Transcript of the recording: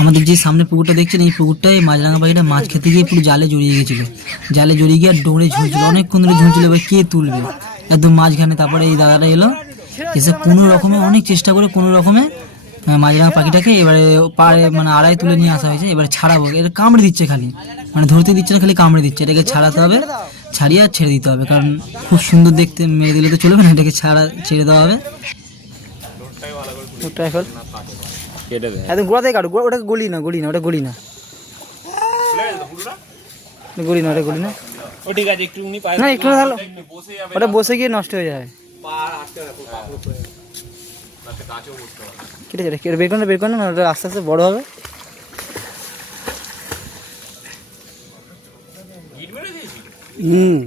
আমাদের যে সামনে পুকুরটা দেখছেন, এই পুকুরটায় মাছরাঙা পাখিটা মাছ খেতে গিয়ে পুরো জালে জড়িয়ে গেছিল। জালে জড়িয়ে গিয়ে আর ডোরে ঝুলছিল, অনেকক্ষণ ধরে ঝুলছিল। এবার কে তুলবে একদম মাঝখানে। তারপরে এই দাদাটা এলো, এসে কোনো রকমে অনেক চেষ্টা করে কোনো রকমে মাছরাঙা পাখিটাকে এবারে পাড়ে মানে আড়াই তুলে নিয়ে আসা হয়েছে। এবারে ছাড়াবো, এটা কামড়ে দিচ্ছে খালি, মানে ধরতে দিচ্ছে না, খালি কামড়ে দিচ্ছে। এটাকে ছাড়াতে হবে, ছাড়িয়ে আর ছেড়ে দিতে হবে, কারণ খুব সুন্দর দেখতে, মেরে দিলে তো চলবে না, এটাকে ছেড়ে দেওয়া হবে। একদম গোড়া থেকে কাটো, ওটা গলি না, ওটা গলি না, না একটু ভালো, ওটা বসে গিয়ে নষ্ট হয়ে যায়। কেটে বের করে না, ওটা আস্তে আস্তে বড় হবে। হুম